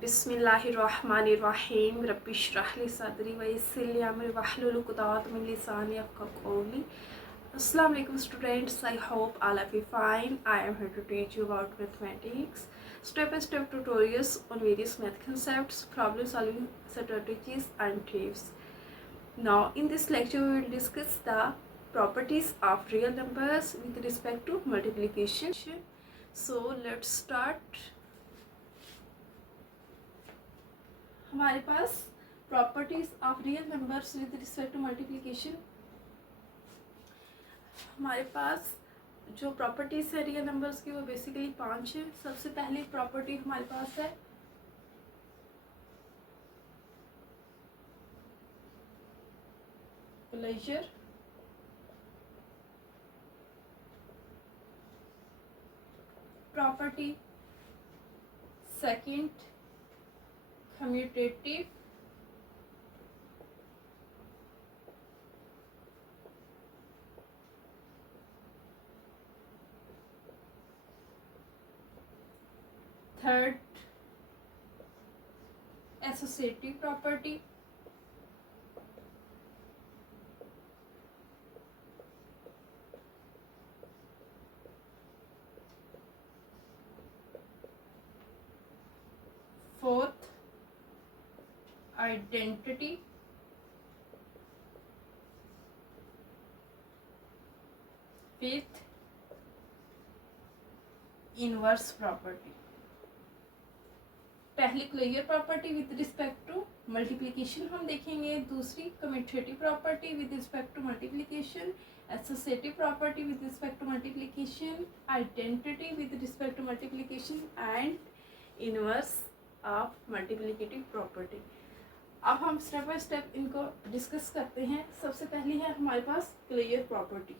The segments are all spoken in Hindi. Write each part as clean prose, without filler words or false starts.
बिस्मिल्लाहिर्रहमानिर्रहीम रब्बिश्रह ली सदरी व यस्सिर ली अमरी वहलुल उक़दत मिन लिसानी यफ़क़हू क़ौली। Assalamu alaikum students, I hope all of you fine. I am here to teach you about mathematics, step-by-step tutorials on various math concepts, problem solving strategies and tips. Now in this lecture we will discuss the properties of real numbers with respect to multiplication. So let's start. हमारे पास properties of real numbers with respect to multiplication. हमारे पास जो प्रॉपर्टीज है रियल नंबर्स की वो बेसिकली 5 है। सबसे पहली प्रॉपर्टी हमारे पास है closure, property second commutative, third associative property, fourth identity, fifth inverse property. पहली closure property with respect to multiplication हम देखेंगे, दूसरी commutative property with respect to multiplication, associative property with respect to multiplication, identity with respect to multiplication and inverse of multiplicative property. अब हम स्टेप बाय स्टेप इनको डिस्कस करते हैं। सबसे पहली है हमारे पास closure property.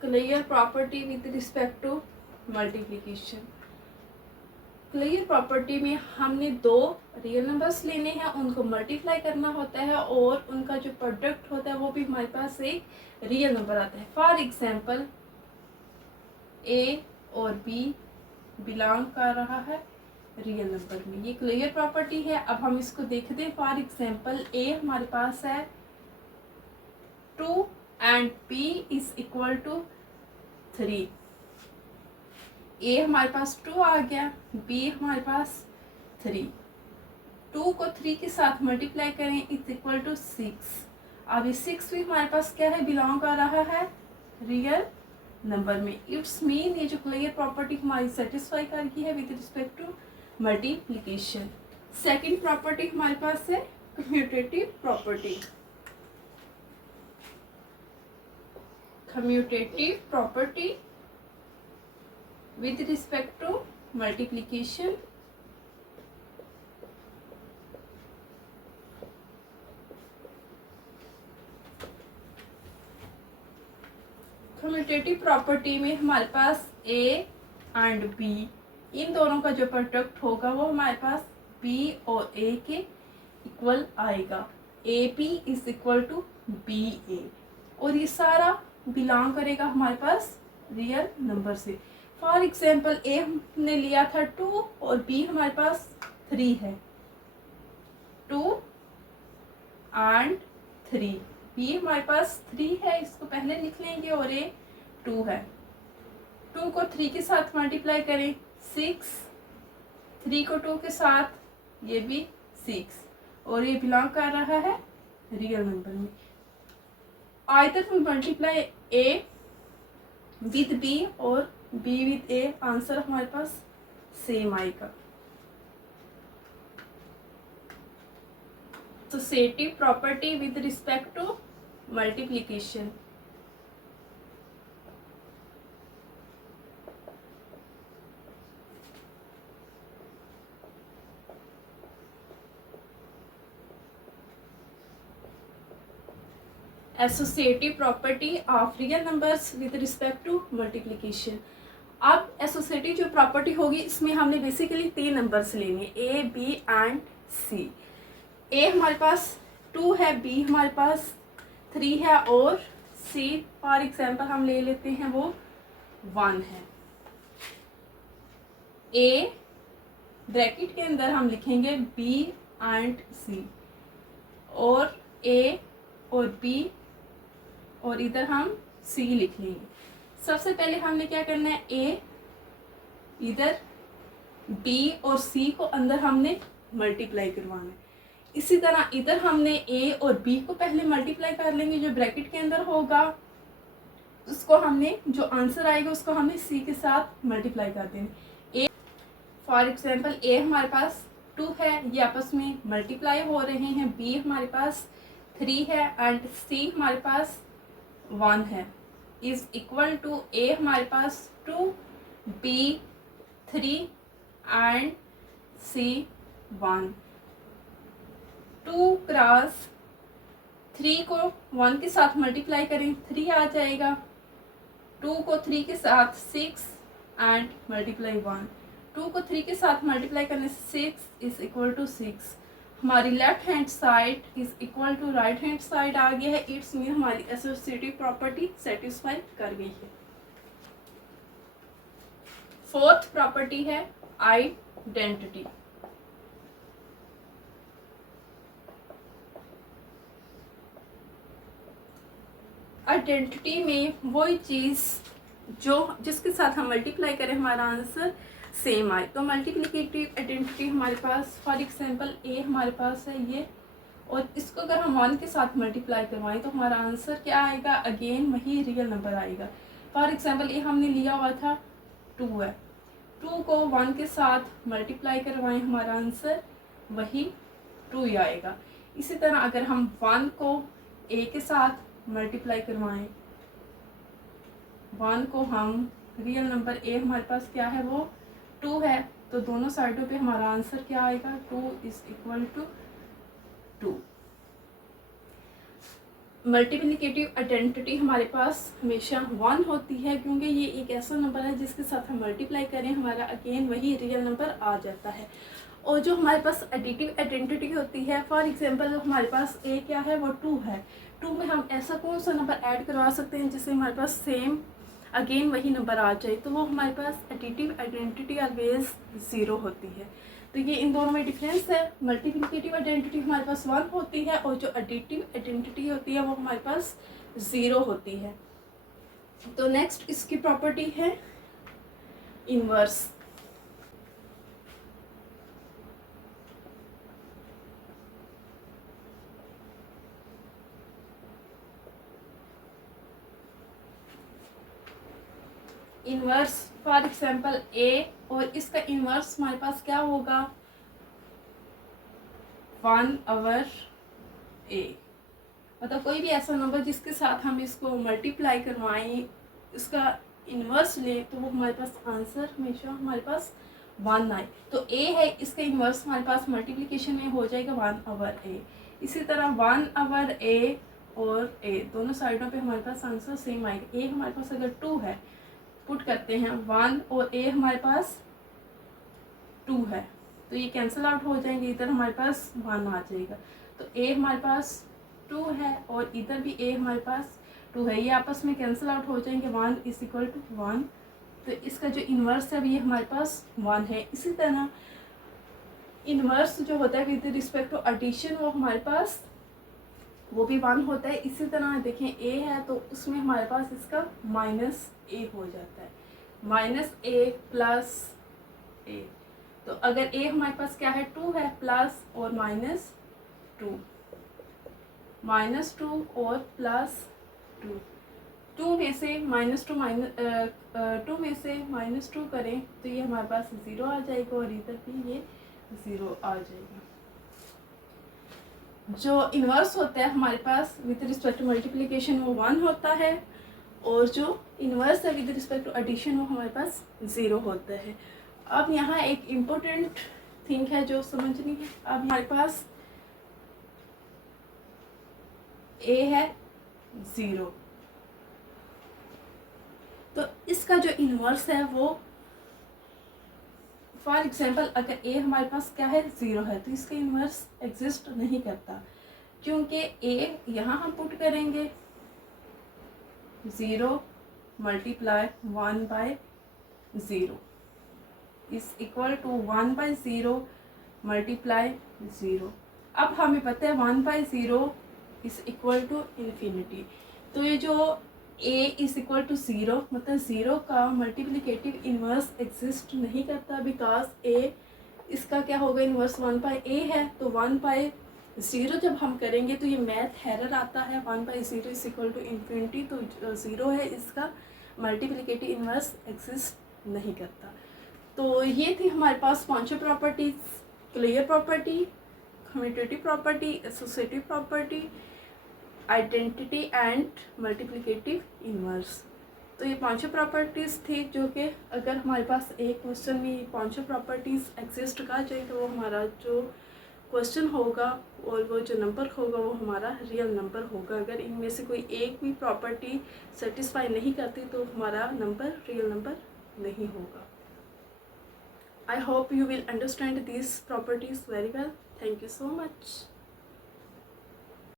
Closure property with respect to multiplication. Closure property में हमने दो रियल नंबर्स लेने हैं, उनको मल्टीप्लाई करना होता है और उनका जो प्रोडक्ट होता है वो भी हमारे पास एक रियल नंबर आता है। फॉर एग्जांपल ए और बी बिलोंग कर रहा है रियल नंबर में, ये क्लोजर प्रॉपर्टी है। अब हम इसको देखते हैं। फॉर एग्जांपल ए हमारे पास है 2 and B is equal to 3। A हमारे पास 2 आ गया, बी हमारे पास 3। 2 को 3 के साथ मल्टीप्लाई करें इज इक्वल टू 6। अब ये 6 भी हमारे पास क्या है, बिलोंग कर रहा है रियल नंबर में। इट्स मीन ये जो क्लोजर प्रॉपर्टी हमारी सेटिस्फाई कर गई है with respect to multiplication. Second property हमारे पास है commutative property. Commutative property with respect to multiplication, commutative property में हमारे पास ए एंड बी इन दोनों का जो प्रोडक्ट होगा वो हमारे पास बी और ए के इक्वल आएगा। A b is equal to b a, और ये सारा बिलोंग करेगा हमारे पास रियल नंबर से। फॉर एग्जांपल ए हमने लिया था 2 और बी हमारे पास 3 है। 2 एंड 3, बी हमारे पास 3 है, इसको पहले लिख लेंगे, और ए 2 है। 2 को 3 के साथ मल्टीप्लाई करें 6, 3 को 2 के साथ ये भी 6, और ये बिलोंग कर रहा है रियल नंबर में। Either we multiply A with B और बी विद ए, आंसर हमारे पास सेम आएगा। Associative property with respect to multiplication. Associative property of real numbers with respect to multiplication. अब एसोसिएटिव जो प्रॉपर्टी होगी इसमें हमने बेसिकली 3 नंबर्स लेने, ए बी एंड सी। ए हमारे पास 2 है, बी हमारे पास 3 है, और सी फॉर एग्जांपल हम ले लेते हैं वो 1 है। ए ब्रैकेट के अंदर हम लिखेंगे बी एंड सी, और ए और बी और इधर हम सी लिख लेंगे। सबसे पहले हमने क्या करना है, ए इधर बी और सी को अंदर हमने मल्टीप्लाई करवाना है। इसी तरह इधर हमने ए और बी को पहले मल्टीप्लाई कर लेंगे, जो ब्रैकेट के अंदर होगा उसको हमने, जो आंसर आएगा उसको हमने सी के साथ मल्टीप्लाई कर देंगे। ए फॉर एग्जांपल ए हमारे पास 2 है, ये आपस में मल्टीप्लाई हो रहे हैं। बी हमारे पास 3 है एंड सी हमारे पास 1 है, इज इक्वल टू ए हमारे पास 2, बी 3 एंड सी 1। 2 क्रॉस 3 को 1 के साथ मल्टीप्लाई करें 3 आ जाएगा, 2 को 3 के साथ 6 एंड मल्टीप्लाई 1। 2 को 3 के साथ मल्टीप्लाई करने से 6 इज इक्वल टू 6। हमारी left hand side is equal to right hand side आ गया है। इट्स मीन हमारी एसोसिएटिव प्रॉपर्टी सेटिस्फाई कर गई है। फोर्थ प्रॉपर्टी है आइडेंटिटी। आइडेंटिटी में वही चीज़ जो जिसके साथ हम मल्टीप्लाई करें हमारा आंसर सेम आए। तो मल्टीप्लिकेटिव आइडेंटिटी हमारे पास फॉर एग्जांपल ए हमारे पास है ये, और इसको अगर हम 1 के साथ मल्टीप्लाई करवाएं तो हमारा आंसर क्या आएगा, अगेन वही रियल नंबर आएगा। फॉर एग्जांपल ए हमने लिया हुआ था 2 है, 2 को 1 के साथ मल्टीप्लाई करवाएं हमारा आंसर वही 2 ही आएगा। इसी तरह अगर हम 1 को ए के साथ मल्टीप्लाई करवाएं, 1 को हम रियल नंबर ए हमारे पास क्या है वो 2 है, तो दोनों साइडों पे हमारा आंसर क्या आएगा, 2 is equal to 2। Multiplicative identity हमारे पास हमेशा 1 होती है, क्योंकि ये एक ऐसा नंबर है जिसके साथ हम मल्टीप्लाई करें हमारा अगेन वही रियल नंबर आ जाता है। और जो हमारे पास एडिटिव आइडेंटिटी होती है, फॉर एग्जांपल हमारे पास ए क्या है वो 2 है, 2 में हम ऐसा कौन सा नंबर ऐड करवा सकते हैं जिससे हमारे पास सेम अगेन वही नंबर आ जाए, तो वो हमारे पास एडिटिव आइडेंटिटी ऑलवेज 0 होती है। तो ये इन दोनों में डिफरेंस है। मल्टीप्लिकेटिव आइडेंटिटी हमारे पास 1 होती है और जो एडिटिव आइडेंटिटी होती है वो हमारे पास 0 होती है। तो नेक्स्ट इसकी प्रॉपर्टी है इनवर्स। इनवर्स फॉर एग्जांपल ए, और इसका इनवर्स हमारे पास क्या होगा 1/a। मतलब कोई भी ऐसा नंबर जिसके साथ हम इसको मल्टीप्लाई करवाएं, इसका इनवर्स ले, तो वो हमारे पास आंसर हमेशा हमारे पास 1 आए। तो ए है, इसका इनवर्स हमारे पास मल्टीप्लिकेशन में हो जाएगा 1/a। इसी तरह 1/a और a दोनों साइडों पे हमारे पास आंसर सेम आएगा। ए हमारे पास अगर 2 है, पुट करते हैं 1 और a हमारे पास 2 है, तो ये कैंसिल आउट हो जाएंगे, इधर हमारे पास 1 आ जाएगा। तो a हमारे पास 2 है और इधर भी a हमारे पास 2 है, ये आपस में कैंसिल आउट हो जाएंगे, 1 इज इक्वल टू 1। तो इसका जो इन्वर्स है ये हमारे पास 1 है। इसी तरह इन्वर्स जो होता है विद रिस्पेक्ट टू एडिशन वो हमारे पास वो भी 1 होता है। इसी तरह देखें a है तो उसमें हमारे पास इसका -a हो जाता है, -a प्लस a। तो अगर a हमारे पास क्या है 2 है, प्लस और -2, -2 और +2, 2 में से -2 में से -2 करें तो ये हमारे पास 0 आ जाएगा और इधर भी ये 0 आ जाएगा। जो इन्वर्स होता है हमारे पास विद रिस्पेक्ट टू मल्टीप्लिकेशन वो 1 होता है, और जो इन्वर्स है विद रिस्पेक्ट टू एडिशन वो हमारे पास 0 होता है। अब यहाँ एक इम्पोर्टेंट थिंग है जो समझनी है। अब हमारे पास a है 0, तो इसका जो इन्वर्स है वो फॉर एग्जाम्पल अगर a हमारे पास क्या है 0 है तो इसका इन्वर्स एग्जिस्ट नहीं करता, क्योंकि a यहाँ हम पुट करेंगे 0 multiply 1/0 is equal to 1/0 multiply 0। अब हमें पता है 1/0 इज इक्वल टू इन्फिनिटी। तो ये जो a इज इक्वल टू 0 मतलब 0 का मल्टीप्लिकेटिव इन्वर्स एग्जिस्ट नहीं करता, बिकॉज a इसका क्या होगा इन्वर्स 1/a है। तो 1/0 जब हम करेंगे तो ये मैथ एरर आता है, 1/0 इज इक्वल टू इन्फिनिटी। तो 0 है, इसका मल्टीप्लिकेटिव इन्वर्स एग्जिस्ट नहीं करता। तो ये थी हमारे पास पांचों properties, clear property, commutative property, associative property, identity and multiplicative inverse. तो ये पांचों प्रॉपर्टीज़ थी जो कि अगर हमारे पास एक क्वेश्चन में ये पांचों प्रॉपर्टीज़ एग्जिस्ट कर जाए तो वो हमारा जो क्वेश्चन होगा और वो जो नंबर होगा वो हमारा रियल नंबर होगा। अगर इनमें से कोई एक भी प्रॉपर्टी सेटिस्फाई नहीं करती तो हमारा नंबर रियल नंबर नहीं होगा। I hope you will understand these properties very well. Thank you so much.